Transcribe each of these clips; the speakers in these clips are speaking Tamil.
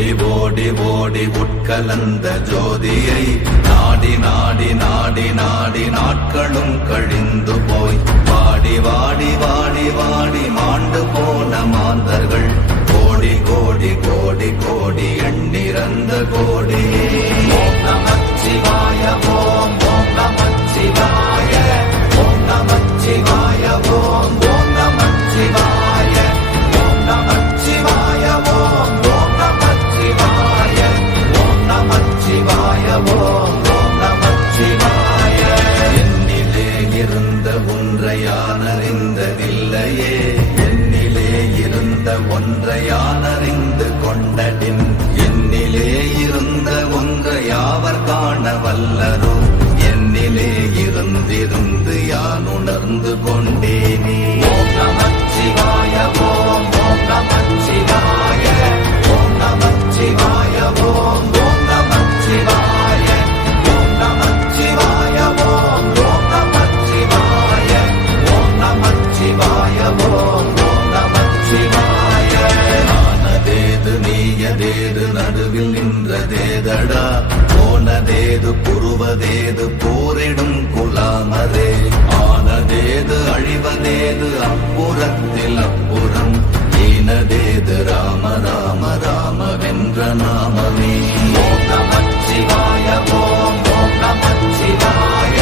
ஓடி ஓடி ஓடி உட்கலந்த ஜோதியை நாடி நாடி நாடி நாடி நாட்களும் கழிந்து போய் வாடி வாடி வாடி வாடி மாண்டு போன மாந்தர்கள் கோடி கோடி கோடி கோடி எண்ணிறந்த கோடி. ஓம் நமச்சிவாய ஓம் ஓம் நமச்சிவாய ஓம் நமச்சிவாய ஓம் ஓம் நமச்சிவாய ஓம் நமச்சிவாய ஓம் ஓம் நமச்சிவாய ஓம் நமச்சிவாய ஓம் ஓம் நமச்சிவாய. என்னிலே இருந்த ஒன்றை யான் அறிந்ததில்லையே, என்னிலே இருந்த ஒன்றை யான் அறிந்து கொண்டடின், என்னிலே இருந்த ஒன்றை யாவர் காண வல்லரோ, என்னிலே இருந்திருந்து யான் உணர்ந்து கொண்டேனே. ஓம் நமச்சிவாய ஓம் ஓம் நமச்சிவாய ஓம் நமச்சிவாய ஓம் ஓம் நமச்சிவாய ஓம் நமச்சிவாய ஓம் ஓம் நமச்சிவாய ஓம் நமச்சிவாய ஓம் ஓம் நமச்சிவாய. ஆனதேது நீயதேது நடுவில் நின்றதேதடா, போனதேது புருவதேது போரிடும் குலாமரே, ஆனதேது அழிவதேது அப்புறத்தில் அப்புறம், ஈனதேது ராம ராம ராம வென்ற நாமமே. ஓம் நமச்சிவாய ஓம் ஓம் நமச்சிவாய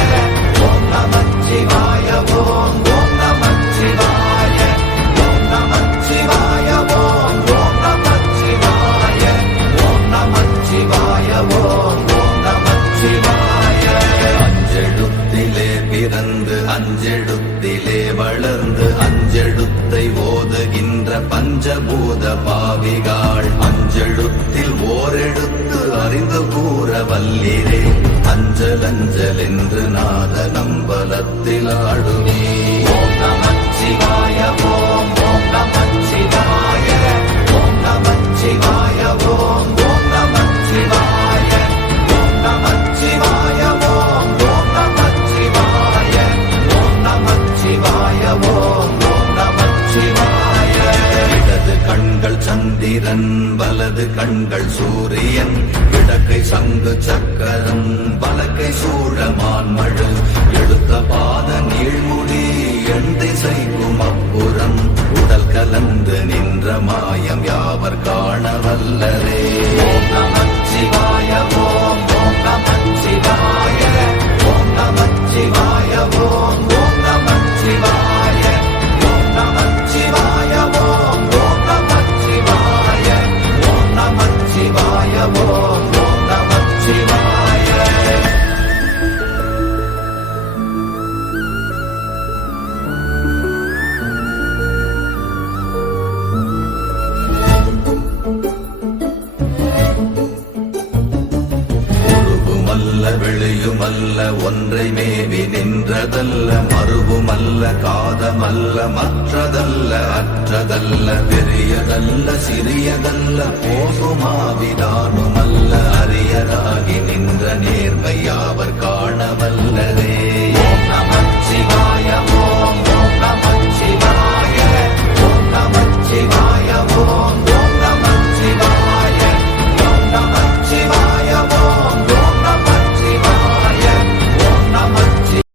ஓம் நமச்சிவாய ஓம் ஓம் நமச்சிவாய ஓம் நமச்சிவாய ஓம் ஓம் நமச்சிவாய ஓம் நமச்சிவாய ஓம் ஓம் நமச்சிவாய. அஞ்செழுத்திலே பிறந்து அஞ்செழுத்திலே வளர்ந்து அஞ்செழுத்தை ஓதுகின்ற பஞ்சபூத பாவிகாள், அஞ்செழுத்தில் ஓரெழுத்து அறிந்து கூற வல்லிரே, அஞ்சல் அஞ்சல் என்று நாத நம்பலத்தில் ஆடுவே. ஓம் நமச்சிவாய ஓம் ஓம் நமச்சிவாய ஓம் நமச்சிவாய ஓம் ஓம் நமச்சிவாய ஓம் நமச்சிவாய ஓம் ஓம் நமச்சிவாய ஓம் நமச்சிவாய ஓம் ஓம் நமச்சிவாய. இடது கண்கள் சந்திரன் வலது கண்கள் சூரியன், இடக்கை சங்கு சக்கரம் வலக்கை சூழமான்மழு, எடுத்த பாத நீழ்முடி எண் திசைக்கும் அப்புறம், உடல் கலந்து நின்ற மாயம் யாவர் காண வல்லரே. ஓம் நமச்சிவாய ஓம் ஓம் நமச்சிவாய ஓம் நமச்சிவாய ஓம் ஓம் நமச்சிவாய ஓம் நமச்சிவாய ஓம் ஓம் நமச்சிவாய ஓம் நமச்சிவாய ஓம் ஓம் நமச்சிவாய. வெளியுமல்ல ஒன்றை மேவி நின்றதல்ல, மறுவுமல்ல காதமல்ல மற்றதல்ல அற்றதல்ல, பெரியதல்ல சிறியதல்ல போகுமாவிதானுமல்ல, அரியராகி நின்ற நேர்மை யாவர் காணவல்லரே.